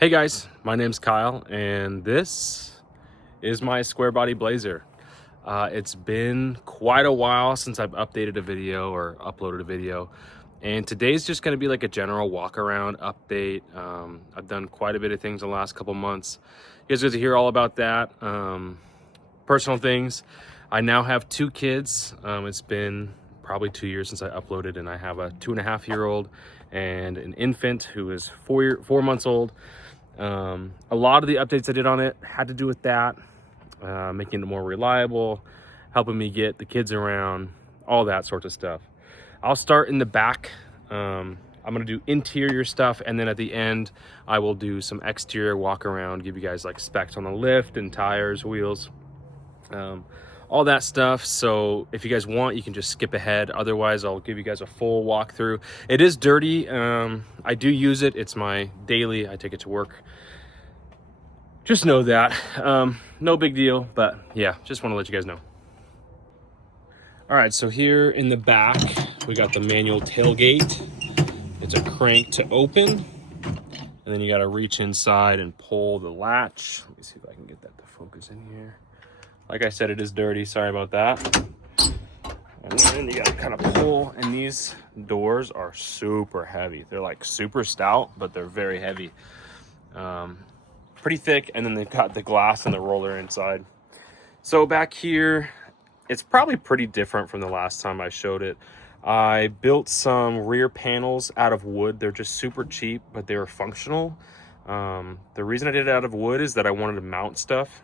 Hey guys, my name's Kyle and this is my square body blazer. It's been quite a while since I've updated a video or uploaded a video, and today's just going to be like a general walk around update. I've done quite a bit of things in the last couple months. You guys get to hear all about that. Personal things. I now have 2 kids. It's been probably 2 years since I uploaded, and I have a 2.5-year-old and an infant who is 4 months old. A lot of the updates I did on it had to do with that, making it more reliable, helping me get the kids around, all that sort of stuff. I'll start in the back. I'm going to do interior stuff, and then at the end I will do some exterior walk around, give you guys like specs on the lift and tires, wheels, all that stuff. So if you guys want, you can just skip ahead. Otherwise, I'll give you guys a full walkthrough. It is dirty. I do use it. It's my daily. I take it to work. Just know that. No big deal, but yeah, just want to let you guys know. All right, so here in the back, we got the manual tailgate. It's a crank to open, and then you got to reach inside and pull the latch. Let me see if I can get that to focus in here. Like I said, it is dirty. Sorry about that. And then you gotta kind of pull, and these doors are super heavy. They're like super stout, but they're very heavy. Pretty thick, and then they've got the glass and the roller inside. So back here, it's probably pretty different from the last time I showed it. I built some rear panels out of wood. They're just super cheap, but they were functional. The reason I did it out of wood is that I wanted to mount stuff.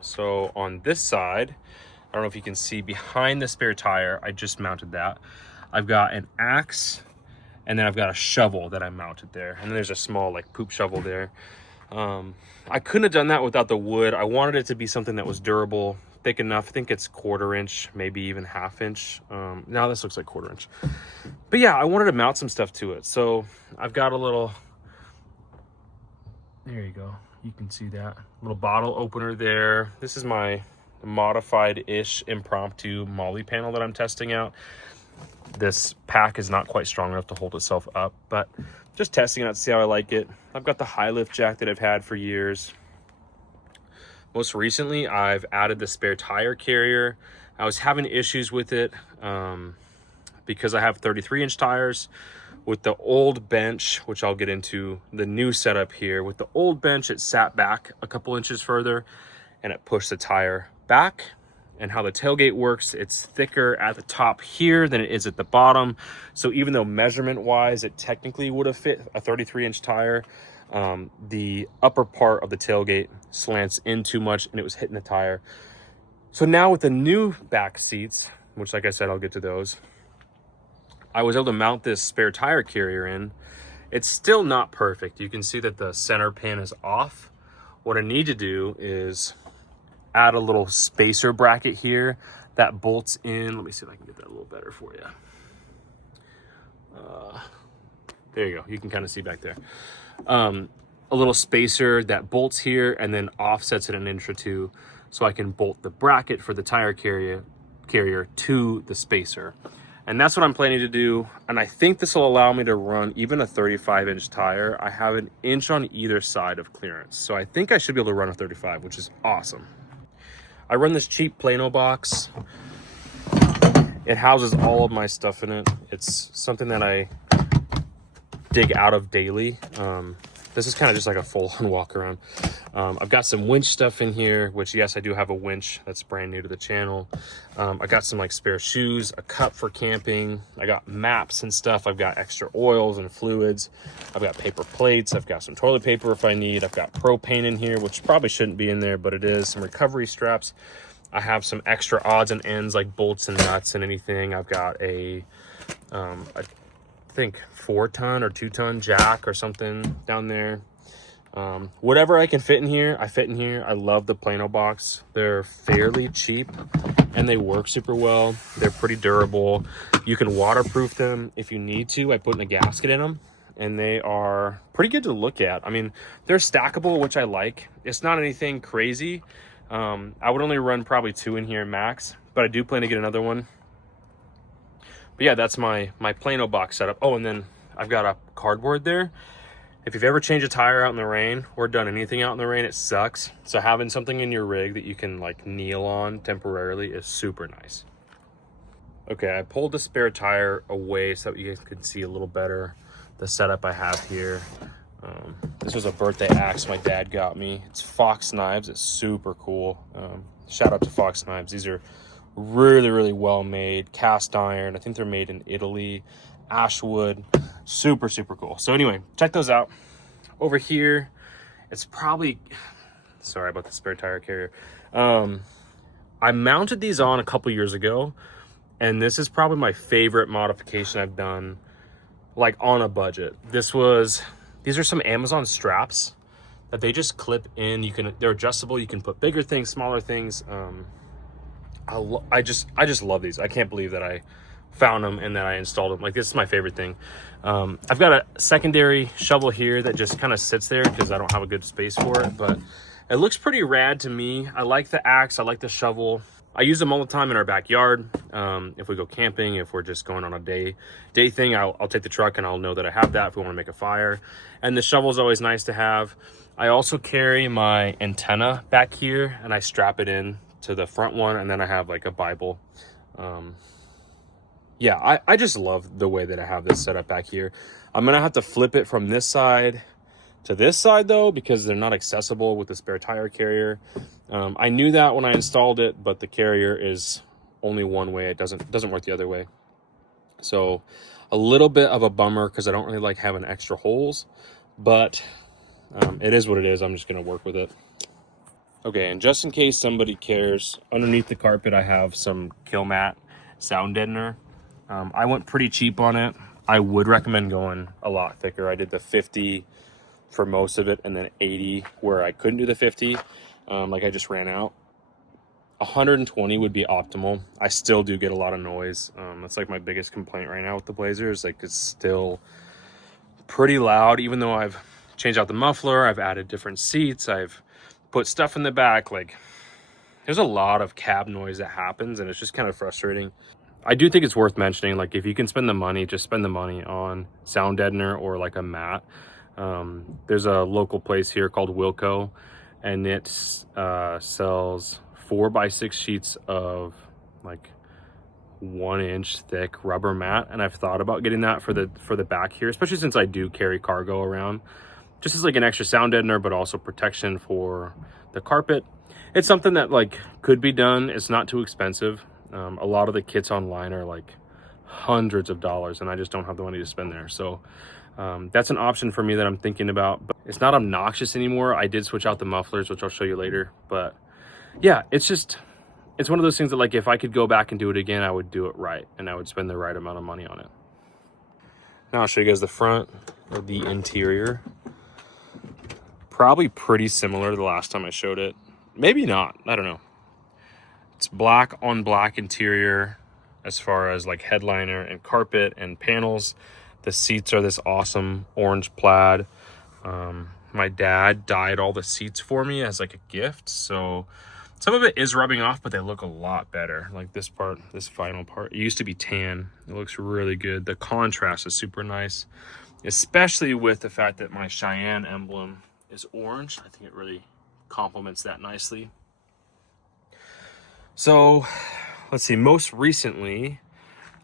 So on this side, I don't know if you can see behind the spare tire, I just mounted that. I've got an axe, and then I've got a shovel that I mounted there. And then there's a small like poop shovel there. I couldn't have done that without the wood. I wanted it to be something that was durable, thick enough. I think it's 1/4 inch, maybe even 1/2 inch. Now this looks like 1/4 inch. But yeah, I wanted to mount some stuff to it. So I've got a little, there you go. You can see that little bottle opener there. This is my modified-ish impromptu molly panel that I'm testing out. This pack is not quite strong enough to hold itself up, but just testing it out to see how I like it. I've got the high lift jack that I've had for years. Most recently, I've added the spare tire carrier. I was having issues with it because I have 33-inch tires. With the old bench, which I'll get into the new setup here, with the old bench, it sat back a couple inches further and it pushed the tire back. And how the tailgate works, it's thicker at the top here than it is at the bottom. So even though measurement wise, it technically would have fit a 33-inch tire, the upper part of the tailgate slants in too much and it was hitting the tire. So now with the new back seats, which like I said, I'll get to those, I was able to mount this spare tire carrier in. It's still not perfect. You can see that the center pin is off. What I need to do is add a little spacer bracket here that bolts in. Let me see if I can get that a little better for you. There you go. You can kind of see back there. A little spacer that bolts here and then offsets it an inch or two so I can bolt the bracket for the tire carrier to the spacer. And that's what I'm planning to do. And I think this will allow me to run even a 35-inch tire. I have an inch on either side of clearance. So I think I should be able to run a 35, which is awesome. I run this cheap Plano box. It houses all of my stuff in it. It's something that I dig out of daily. This is kind of just like a full-on walk around. I've got some winch stuff in here, which yes, I do have a winch that's brand new to the channel. I got some like spare shoes, a cup for camping. I got maps and stuff. I've got extra oils and fluids. I've got paper plates. I've got some toilet paper if I need. I've got propane in here, which probably shouldn't be in there, but it is. Some recovery straps. I have some extra odds and ends like bolts and nuts and anything. I've got I think 4-ton or 2-ton jack or something down there. Whatever I can fit in here, I fit in here. I love the Plano box. They're fairly cheap and they work super well. They're pretty durable. You can waterproof them if you need to by putting a gasket in them, and they are pretty good to look at. I mean, they're stackable, which I like. It's not anything crazy. I would only run probably 2 in here max, but I do plan to get another one. But yeah, that's my Plano box setup. Oh, and then I've got a cardboard there. If you've ever changed a tire out in the rain or done anything out in the rain, it sucks. So having something in your rig that you can like kneel on temporarily is super nice. Okay, I pulled the spare tire away so that you guys can see a little better the setup I have here. This was a birthday axe my dad got me. It's Fox knives. It's super cool. Shout out to Fox knives. These are really, really well made, cast iron. I think they're made in Italy. Ashwood. Super, super cool. So anyway, check those out. Over here, it's probably, sorry about the spare tire carrier. I mounted these on a couple years ago, and this is probably my favorite modification I've done, like on a budget. These are some Amazon straps that they just clip in. They're adjustable. You can put bigger things, smaller things. I just love these. I can't believe that I found them and that I installed them. Like, this is my favorite thing. I've got a secondary shovel here that just kind of sits there because I don't have a good space for it, but it looks pretty rad to me. I like the axe. I like the shovel. I use them all the time in our backyard. If we go camping, if we're just going on a day thing, I'll take the truck and I'll know that I have that if we want to make a fire. And the shovel is always nice to have. I also carry my antenna back here and I strap it in to the front one, and then I have like a Bible. Yeah, I just love the way that I have this set up back here. I'm gonna have to flip it from this side to this side though, because they're not accessible with the spare tire carrier. I knew that when I installed it, but the carrier is only one way. It doesn't work the other way. So a little bit of a bummer because I don't really like having extra holes, but it is what it is. I'm just gonna work with it. Okay, and just in case somebody cares, underneath the carpet I have some kill mat sound deadener. I went pretty cheap on it. I would recommend going a lot thicker. I did the 50 for most of it, and then 80 where I couldn't do the 50. Like I just ran out. 120 would be optimal. I still do get a lot of noise. That's like my biggest complaint right now with the Blazer, is like it's still pretty loud, even though I've changed out the muffler, I've added different seats, I've put stuff in the back. Like, there's a lot of cab noise that happens, and it's just kind of frustrating. I do think it's worth mentioning, like, if you can spend the money, just spend the money on sound deadener or like a mat. There's a local place here called Wilco, and it sells 4x6 sheets of like 1-inch thick rubber mat, and I've thought about getting that for the back here, especially since I do carry cargo around, just as like an extra sound deadener, but also protection for the carpet. It's something that like could be done. It's not too expensive. A lot of the kits online are like hundreds of dollars, and I just don't have the money to spend there. So that's an option for me that I'm thinking about, but it's not obnoxious anymore. I did switch out the mufflers, which I'll show you later, but yeah, it's one of those things that, like, if I could go back and do it again, I would do it right, and I would spend the right amount of money on it. Now I'll show you guys the front of the interior. Probably pretty similar to the last time I showed it. Maybe not, I don't know. It's black on black interior as far as like headliner and carpet and panels. The seats are this awesome orange plaid. My dad dyed all the seats for me as like a gift, so some of it is rubbing off, but they look a lot better. Like this part, this final part, it used to be tan. It looks really good. The contrast is super nice, especially with the fact that my Cheyenne emblem is orange. I think it really complements that nicely. So let's see, most recently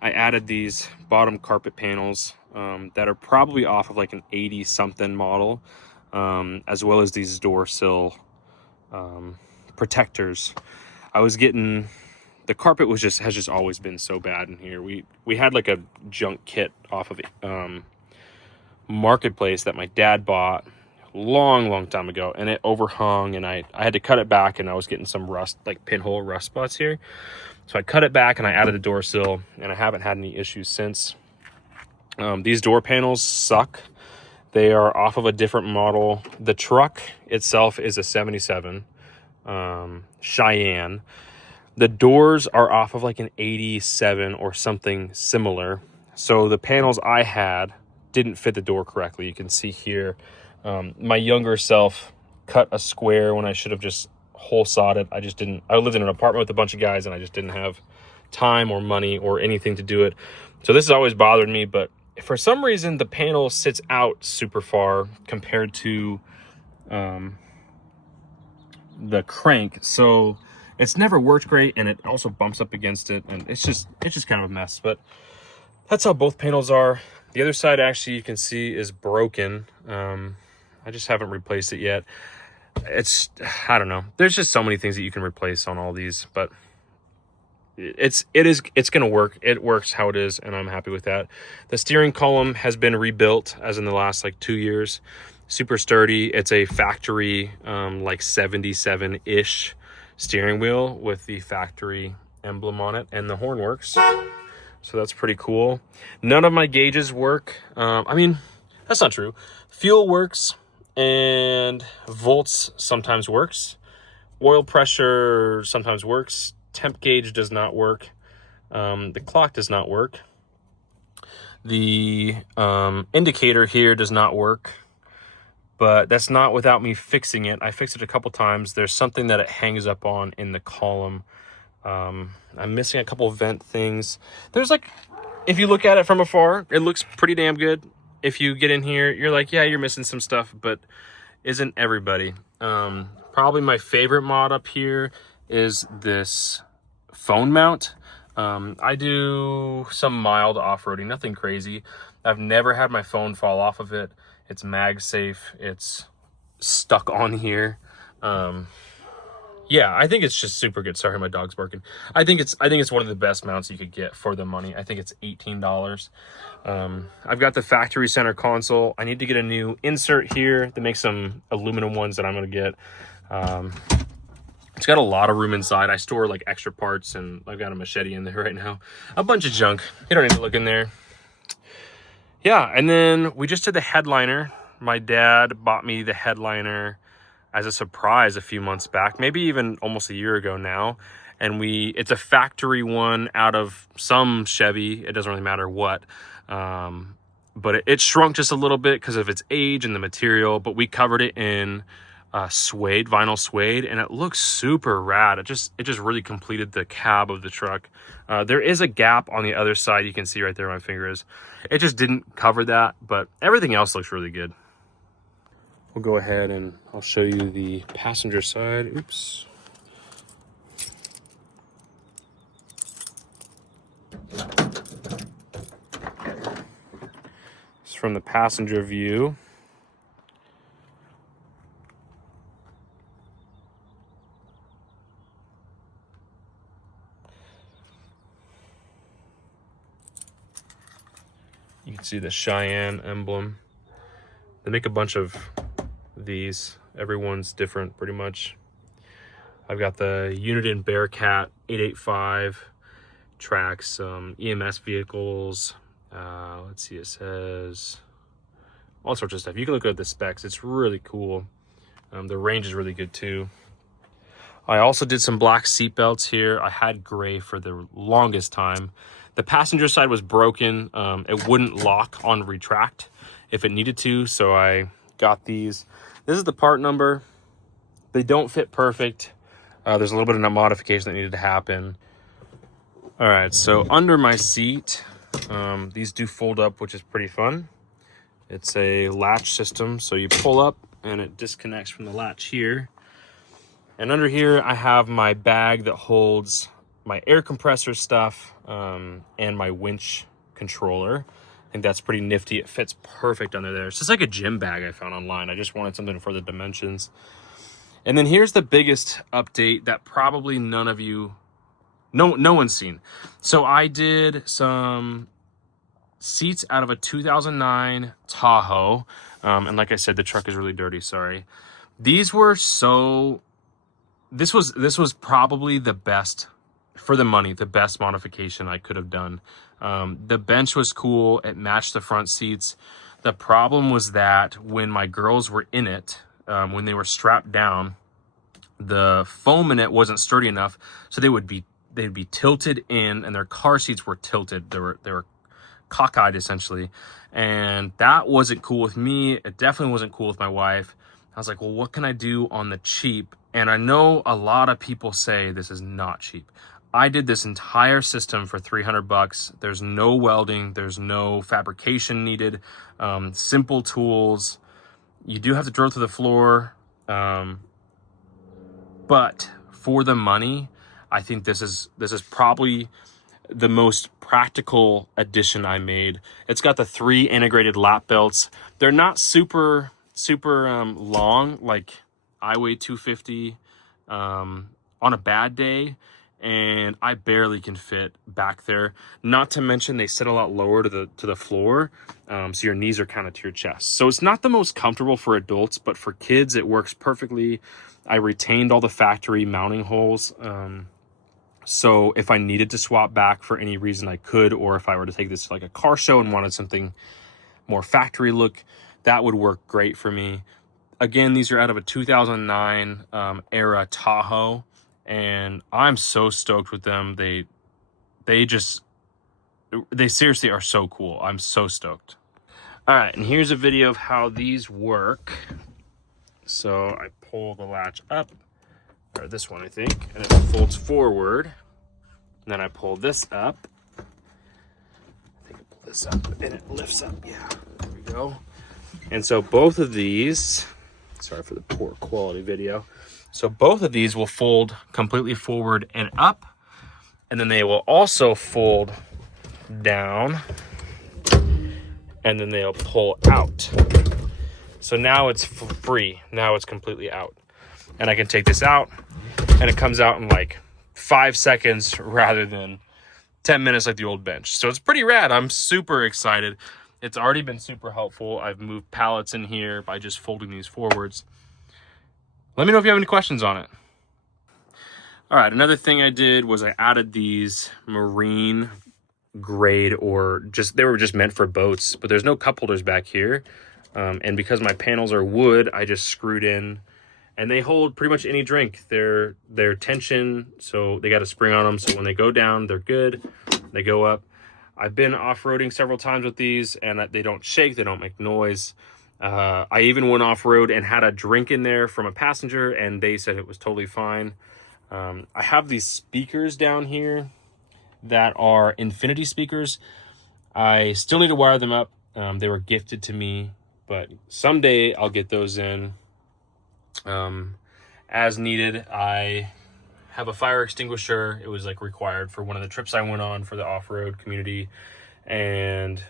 I added these bottom carpet panels that are probably off of like an 80 something model, as well as these door sill protectors. I was getting, the carpet has just always been so bad in here. We had like a junk kit off of Marketplace that my dad bought long time ago, and it overhung, and I had to cut it back, and I was getting some rust, like pinhole rust spots here. So I cut it back and I added a door sill, and I haven't had any issues since. These door panels suck. They are off of a different model. The truck itself is a 77 Cheyenne. The doors are off of like an 87 or something similar. So the panels I had didn't fit the door correctly. You can see here, my younger self cut a square when I should have just hole sawed it. I lived in an apartment with a bunch of guys, and I just didn't have time or money or anything to do it. So this has always bothered me, but for some reason, the panel sits out super far compared to the crank, so it's never worked great, and it also bumps up against it, and it's just kind of a mess. But that's how both panels are. The other side, actually, you can see is broken. I just haven't replaced it yet. I don't know. There's just so many things that you can replace on all these, but it's gonna work. It works how it is, and I'm happy with that. The steering column has been rebuilt, as in the last like 2 years. Super sturdy. It's a factory like 77-ish steering wheel with the factory emblem on it, and the horn works, so that's pretty cool. None of my gauges work. I mean, that's not true. Fuel works, and volts sometimes works. Oil pressure sometimes works. Temp gauge does not work. The clock does not work. The indicator here does not work, but that's not without me fixing it. I fixed it a couple times. There's something that it hangs up on in the column. I'm missing a couple vent things. There's like, if you look at it from afar, it looks pretty damn good. If you get in here, you're like, yeah, you're missing some stuff, but isn't everybody? Probably my favorite mod up here is this phone mount. I do some mild off-roading, nothing crazy. I've never had my phone fall off of it. It's mag safe. It's stuck on here. Yeah, I think it's just super good. Sorry, my dog's barking. I think it's one of the best mounts you could get for the money. I think it's $18. I've got the factory center console. I need to get a new insert here to make some aluminum ones that I'm gonna get. It's got a lot of room inside. I store like extra parts, and I've got a machete in there right now. A bunch of junk. You don't need to look in there. Yeah, and then we just did the headliner. My dad bought me the headliner as a surprise a few months back, maybe even almost a year ago now. And it's a factory one out of some Chevy. It doesn't really matter what. But it shrunk just a little bit because of its age and the material, but we covered it in suede, vinyl suede, and it looks super rad. It just really completed the cab of the truck. There is a gap on the other side. You can see right there where my finger is. It just didn't cover that, but everything else looks really good. We'll go ahead and I'll show you the passenger side. Oops. It's from the passenger view. You can see the Cheyenne emblem. They make a bunch of these. Everyone's different pretty much. I've got the Uniden Bearcat 885, tracks EMS vehicles. Let's see, it says all sorts of stuff. You can look at the specs. It's really cool. The range is really good too. I also did some black seat belts here. I had gray for the longest time. The passenger side was broken. It wouldn't lock on retract if it needed to, so I got these. This is the part number. They don't fit perfect. There's a little bit of a modification that needed to happen. All right, so under my seat, these do fold up, which is pretty fun. It's a latch system, so you pull up and it disconnects from the latch here. And under here, I have my bag that holds my air compressor stuff and my winch controller. I think that's pretty nifty. It fits perfect under there. It's just like a gym bag I found online. I just wanted something for the dimensions. And then here's the biggest update that probably none of you, no one's seen. So I did some seats out of a 2009 Tahoe. And like I said, the truck is really dirty, sorry. These were this was probably the best, for the money, the best modification I could have done. The bench was cool. It matched the front seats. The problem was that when my girls were in it, when they were strapped down, the foam in it wasn't sturdy enough, so they'd be tilted in, and their car seats were tilted. They were cockeyed essentially, and that wasn't cool with me. It definitely wasn't cool with my wife. I was like, well, what can I do on the cheap? And I know a lot of people say this is not cheap. I did this entire system for 300 bucks. There's no welding, there's no fabrication needed, simple tools. You do have to drill through the floor, but for the money, I think this is probably the most practical addition I made. It's got the 3 integrated lap belts. They're not super long. Like, I weigh 250 on a bad day, and I barely can fit back there. Not to mention they sit a lot lower to the floor, so your knees are kind of to your chest. So it's not the most comfortable for adults, but for kids it works perfectly. I retained all the factory mounting holes, so if I needed to swap back for any reason I could, or if I were to take this to like a car show and wanted something more factory look, that would work great for me. Again, these are out of a 2009 era Tahoe, and I'm so stoked with them. They seriously are so cool. I'm so stoked. All right, and here's a video of how these work. So I pull the latch up, or this one I think, and it folds forward. And then I pull this up. I think I pull this up and it lifts up. Yeah, there we go. And so both of these, sorry for the poor quality video. So both of these will fold completely forward and up, and then they will also fold down, and then they'll pull out. So now it's free. Now it's completely out. And I can take this out, and it comes out in like 5 seconds rather than 10 minutes like the old bench. So it's pretty rad. I'm super excited. It's already been super helpful. I've moved pallets in here by just folding these forwards. Let me know if you have any questions on it. All right, another thing I did was I added these marine grade, or just, they were just meant for boats, but there's no cup holders back here. And because my panels are wood, I just screwed in, and they hold pretty much any drink. They're tension, so they got a spring on them, so when they go down, they're good. They go up. I've been off-roading several times with these, and they don't shake, they don't make noise. I even went off-road and had a drink in there from a passenger, and they said it was totally fine. I have these speakers down here that are Infinity speakers. I still need to wire them up. They were gifted to me, but someday I'll get those in. As needed, I have a fire extinguisher. It was like required for one of the trips I went on for the off-road community. And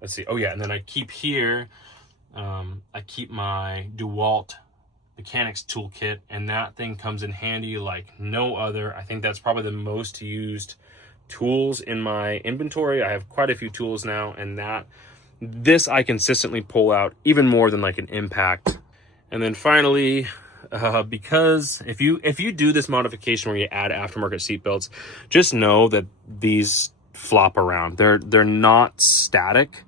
let's see. Oh yeah. And then I keep here, I keep my DeWalt mechanics toolkit, and that thing comes in handy like no other. I think that's probably the most used tools in my inventory. I have quite a few tools now, and this I consistently pull out even more than like an impact. And then finally, because if you do this modification where you add aftermarket seatbelts, just know that these flop around. They're not static,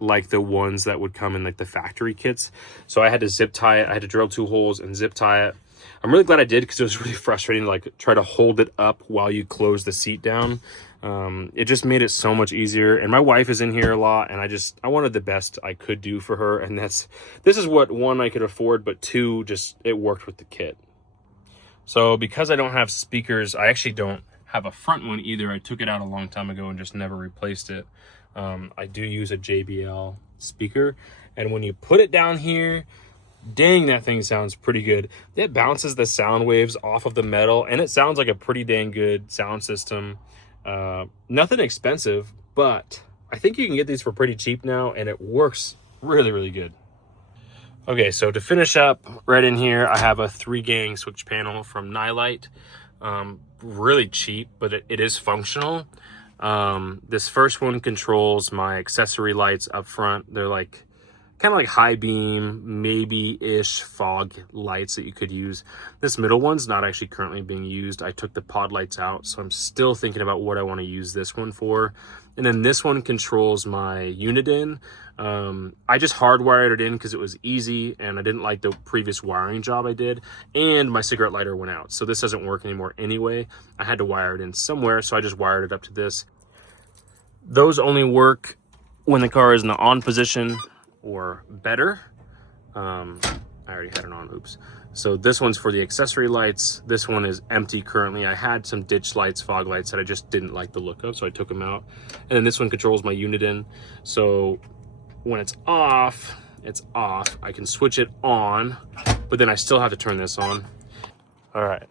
like the ones that would come in like the factory kits. So I had to zip tie it. I had to drill 2 holes and zip tie it. I'm really glad I did, because it was really frustrating to like try to hold it up while you close the seat down. It just made it so much easier. And my wife is in here a lot, and I wanted the best I could do for her. And this is what, 1, I could afford, but 2, just it worked with the kit. So because I don't have speakers, I actually don't have a front one either. I took it out a long time ago and just never replaced it. I do use a JBL speaker, and when you put it down here, dang, that thing sounds pretty good. It bounces the sound waves off of the metal, and it sounds like a pretty dang good sound system. Nothing expensive, but I think you can get these for pretty cheap now, and it works really, really good. Okay, so to finish up, right in here, I have a 3-gang switch panel from Nylite. Really cheap, but it is functional. This first one controls my accessory lights up front. They're like kind of like high beam, maybe-ish fog lights that you could use. This middle one's not actually currently being used. I took the pod lights out, so I'm still thinking about what I want to use this one for. And then this one controls my unit in. I just hardwired it in because it was easy, and I didn't like the previous wiring job I did, and my cigarette lighter went out. So this doesn't work anymore anyway. I had to wire it in somewhere, so I just wired it up to this. Those only work when the car is in the on position or better. I already had it on, oops. So this one's for the accessory lights. This one is empty currently. I had some ditch lights, fog lights that I just didn't like the look of, so I took them out. And then this one controls my unit in. So when it's off, I can switch it on, but then I still have to turn this on. All right,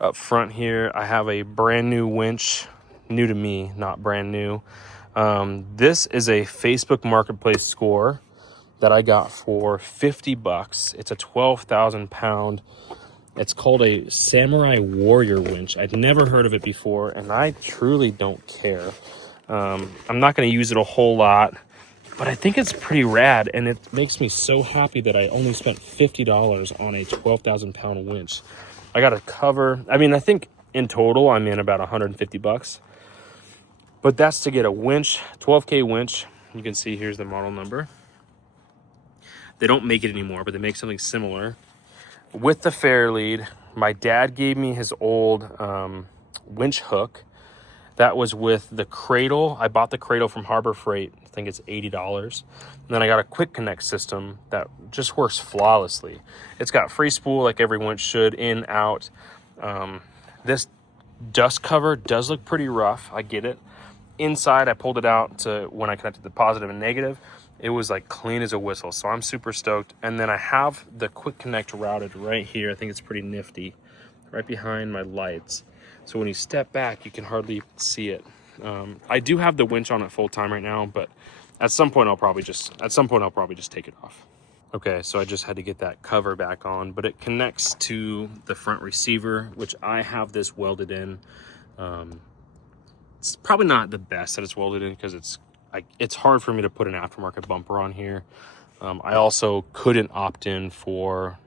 up front here, I have a brand new winch, new to me, not brand new. This is a Facebook Marketplace score that I got for 50 bucks. It's a 12,000 pound. It's called a Samurai Warrior winch. I'd never heard of it before, and I truly don't care. I'm not gonna use it a whole lot, but I think it's pretty rad, and it makes me so happy that I only spent $50 on a 12,000 pound winch. I got a cover. I mean, I think in total, I'm in about 150 bucks. But that's to get a winch, 12K winch. You can see here's the model number. They don't make it anymore, but they make something similar. With the fair lead, my dad gave me his old winch hook. That was with the cradle. I bought the cradle from Harbor Freight. I think it's $80. And then I got a quick connect system that just works flawlessly. It's got free spool like every winch should, in, out. This dust cover does look pretty rough. I get it. Inside, I pulled it out to when I connected the positive and negative. It was like clean as a whistle, so I'm super stoked. And then I have the quick connect routed right here. I think it's pretty nifty, right behind my lights. So when you step back, you can hardly see it. I do have the winch on at full time right now, but at some point I'll probably just take it off. Okay, so I just had to get that cover back on, but it connects to the front receiver, which I have this welded in. It's probably not the best that it's welded in because it's hard for me to put an aftermarket bumper on here. I also couldn't opt in for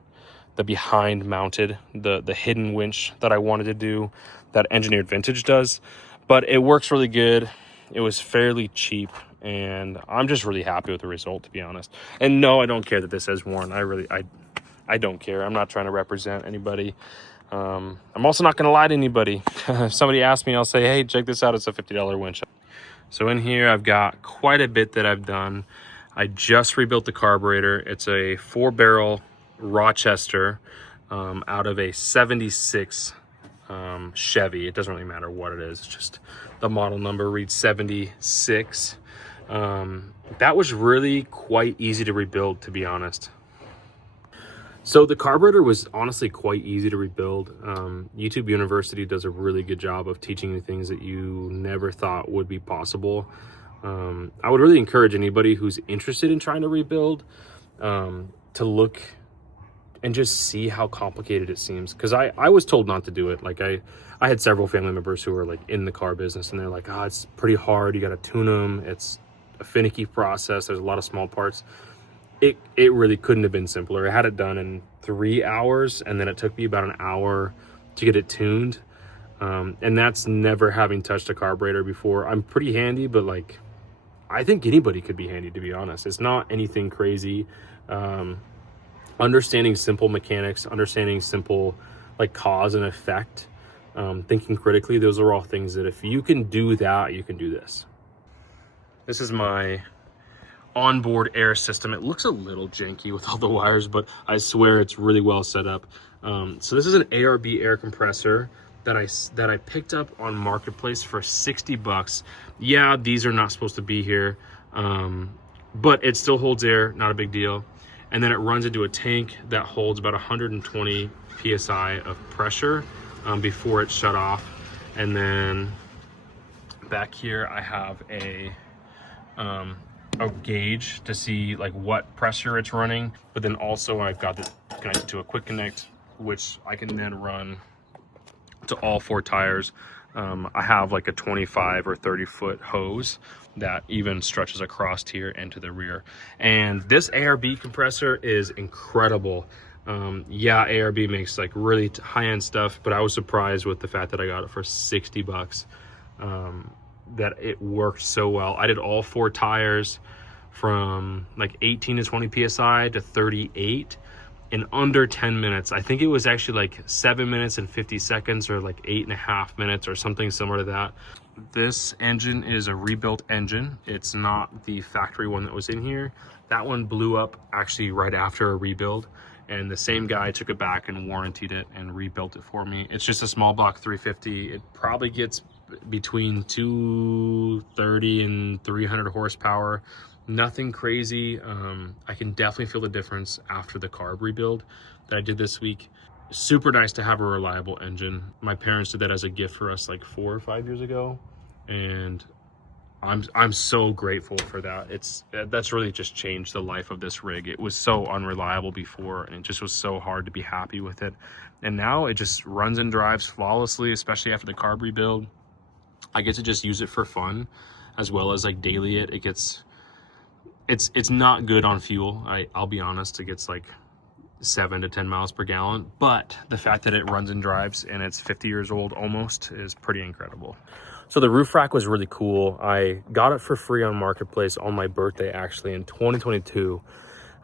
the behind mounted, the hidden winch that I wanted to do, that Engineered Vintage does, but it works really good. It was fairly cheap, and I'm just really happy with the result, to be honest. And no, I don't care that this says Warren. I don't care. I'm not trying to represent anybody. I'm also not going to lie to anybody. If somebody asks me, I'll say, hey, check this out. It's a $50 winch. So in here, I've got quite a bit that I've done. I just rebuilt the carburetor. It's a 4-barrel Rochester out of a 76 Chevy. It doesn't really matter what it is. It's just the model number reads 76. That was really quite easy to rebuild, to be honest. So the carburetor was honestly quite easy to rebuild. YouTube University does a really good job of teaching you things that you never thought would be possible. I would really encourage anybody who's interested in trying to rebuild to look and just see how complicated it seems. Because I was told not to do it. Like I had several family members who were like in the car business, and they're like, oh, it's pretty hard. You got to tune them. It's a finicky process. There's a lot of small parts. It really couldn't have been simpler. I had it done in 3 hours, and then it took me about an hour to get it tuned. And that's never having touched a carburetor before. I'm pretty handy, but like, I think anybody could be handy, to be honest. It's not anything crazy. Understanding simple mechanics, understanding simple like cause and effect, thinking critically, those are all things that if you can do that, you can do this. This is my onboard air system. It looks a little janky with all the wires, but I swear it's really well set up. So this is an ARB air compressor that I picked up on Marketplace for 60 bucks. Yeah, these are not supposed to be here, but it still holds air, not a big deal. And then it runs into a tank that holds about 120 PSI of pressure before it's shut off. And then back here I have a gauge to see like what pressure it's running, but then also I've got it connected to a quick connect, which I can then run to all 4 tires. I have like a 25 or 30 foot hose that even stretches across here and to the rear. And this ARB compressor is incredible. Yeah, ARB makes like really high-end stuff, but I was surprised with the fact that I got it for 60 bucks. That it worked so well. I did all 4 tires from like 18 to 20 PSI to 38. in under 10 minutes. I think it was actually like 7 minutes and 50 seconds or like 8.5 minutes or something similar to that. This engine is a rebuilt engine. It's not the factory one that was in here. That one blew up actually right after a rebuild, and the same guy took it back and warrantied it and rebuilt it for me. It's just a small block 350. It probably gets between 230 and 300 horsepower. Nothing crazy. I can definitely feel the difference after the carb rebuild that I did this week. Super nice to have a reliable engine. My parents did that as a gift for us like 4 or 5 years ago, and I'm so grateful for that. That's really just changed the life of this rig. It was so unreliable before, and it just was so hard to be happy with it. And now it just runs and drives flawlessly, especially after the carb rebuild. I get to just use it for fun as well as like daily it. It's not good on fuel. I'll be honest, it gets like 7 to 10 miles per gallon, but the fact that it runs and drives and it's 50 years old almost is pretty incredible. So the roof rack was really cool. I got it for free on Marketplace on my birthday, actually in 2022.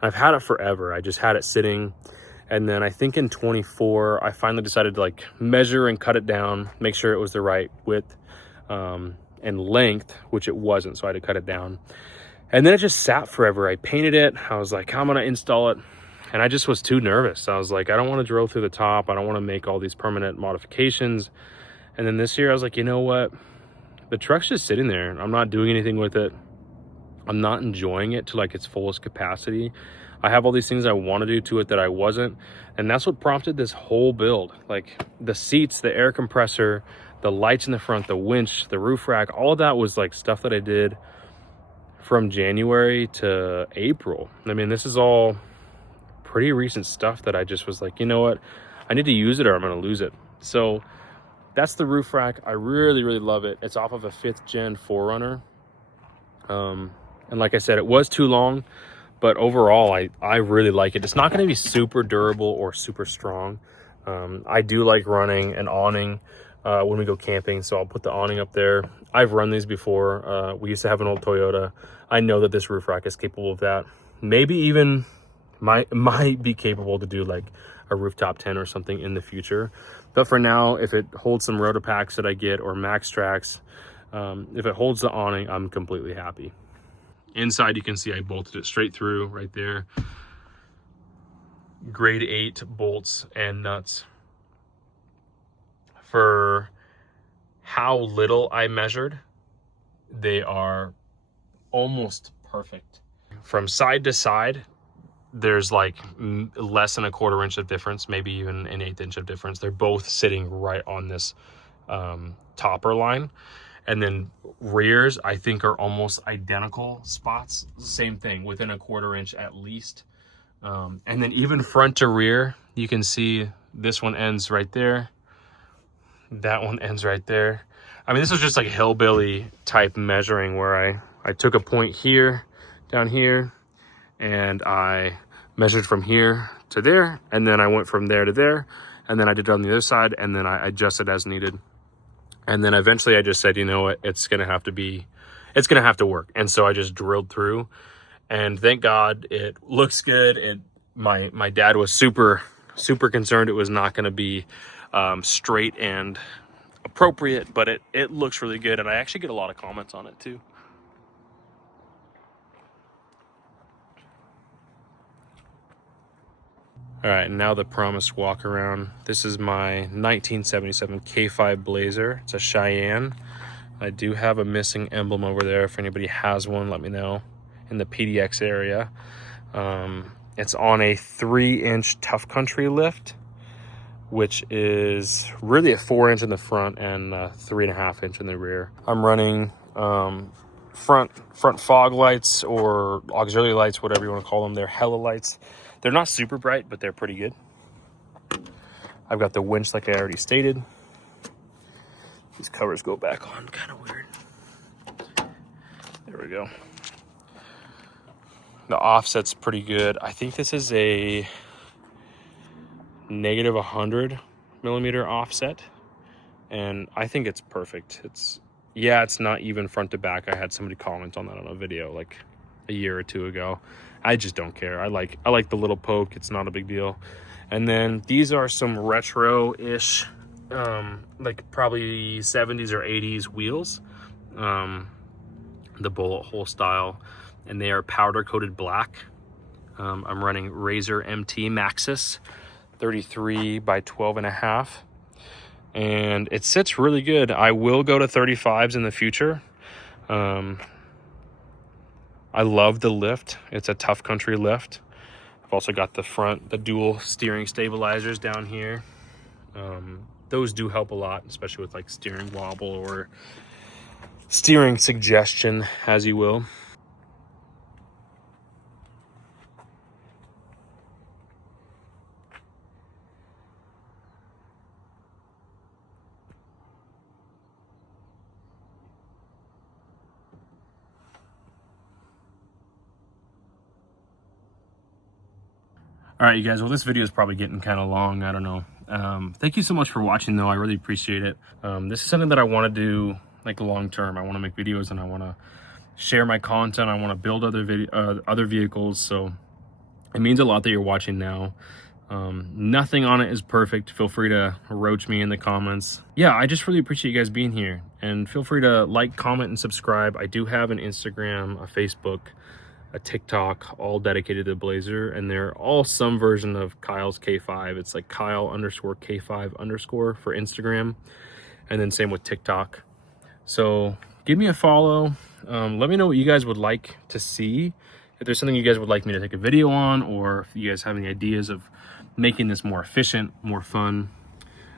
I've had it forever. I just had it sitting, and then I think in 24 I finally decided to like measure and cut it down, make sure it was the right width and length, which it wasn't, so I had to cut it down. And then it just sat forever. I painted it. I was like, I'm gonna install it. And I just was too nervous. I was like, I don't want to drill through the top. I don't want to make all these permanent modifications. And then this year I was like, you know what? The truck's just sitting there. I'm not doing anything with it. I'm not enjoying it to like its fullest capacity. I have all these things I want to do to it that I wasn't. And that's what prompted this whole build. Like the seats, the air compressor, the lights in the front, the winch, the roof rack, all of that was like stuff that I did from January to April. I mean, this is all pretty recent stuff that I just was like, you know what? I need to use it or I'm going to lose it. So that's the roof rack. I really, really love it. It's off of a 5th gen 4Runner. And like I said, it was too long, but overall, I really like it. It's not going to be super durable or super strong. I do like running an awning when we go camping, so I'll put the awning up there. I've run these before. We used to have an old Toyota. I know that this roof rack is capable of that. Maybe even might be capable to do like a rooftop tent or something in the future. But for now, if it holds some Rotopacks that I get or Max Tracks, if it holds the awning, I'm completely happy. Inside, you can see I bolted it straight through right there. Grade 8 bolts and nuts. For how little I measured, they are almost perfect. From side to side, there's like less than a 1/4 inch of difference, maybe even an 1/8 inch of difference. They're both sitting right on this topper line. And then rears, I think, are almost identical spots. Same thing, within a 1/4 inch at least. And then even front to rear, you can see this one ends right there. That one ends right there. I mean, this was just like hillbilly type measuring where I took a point here, down here, and I measured from here to there, and then I went from there to there, and then I did it on the other side, and then I adjusted as needed. And then eventually I just said, you know what, it's gonna have to work. And so I just drilled through, and thank God it looks good. My dad was super concerned it was not gonna be straight and appropriate, but it looks really good, and I actually get a lot of comments on it too. All right, now the promised walk around. This is my 1977 K5 Blazer. It's a Cheyenne. I do have a missing emblem over there. If anybody has one, let me know in the PDX area. It's on a 3-inch Tough Country lift, which is really a 4-inch in the front and 3.5 inch in the rear. I'm running front fog lights or auxiliary lights, whatever you want to call them. They're hella lights. They're not super bright, but they're pretty good. I've got the winch like I already stated. These covers go back on, kind of weird. There we go. The offset's pretty good. I think this is a -100 millimeter offset, and I think it's perfect. It's not even front to back. I had somebody comment on that on a video like a year or two ago, I just don't care. I like the little poke. It's not a big deal. And then these are some retro-ish, like probably 70s or 80s wheels, the bullet hole style, and they are powder coated black. I'm running Razor MT Maxxis 33 by 12.5, and it sits really good. I will go to 35s in the future. I love the lift. It's a tough country lift. I've also got the dual steering stabilizers down here. Those do help a lot, especially with like steering wobble or steering suggestion, as you will. All right, you guys, well, this video is probably getting kind of long. I don't know. Thank you so much for watching, though. I really appreciate it. This is something that I want to do like long term. I want to make videos and I want to share my content. I want to build other vehicles. So it means a lot that you're watching now. Nothing on it is perfect. Feel free to roach me in the comments. Yeah, I just really appreciate you guys being here, and feel free to like, comment, and subscribe. I do have an Instagram, a Facebook, a TikTok, all dedicated to the Blazer, and they're all some version of Kyle's K5. It's like Kyle_K5_ for Instagram, and then same with TikTok. So give me a follow. Let me know what you guys would like to see. If there's something you guys would like me to take a video on, or if you guys have any ideas of making this more efficient, more fun.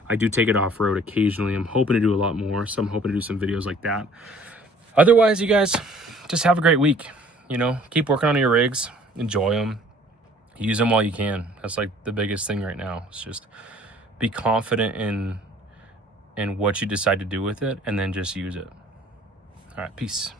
I do take it off-road occasionally. I'm hoping to do a lot more, so I'm hoping to do some videos like that. Otherwise, you guys, just have a great week. You know, keep working on your rigs, enjoy them, use them while you can. That's like the biggest thing right now. It's just be confident in what you decide to do with it, and then just use it. All right, peace.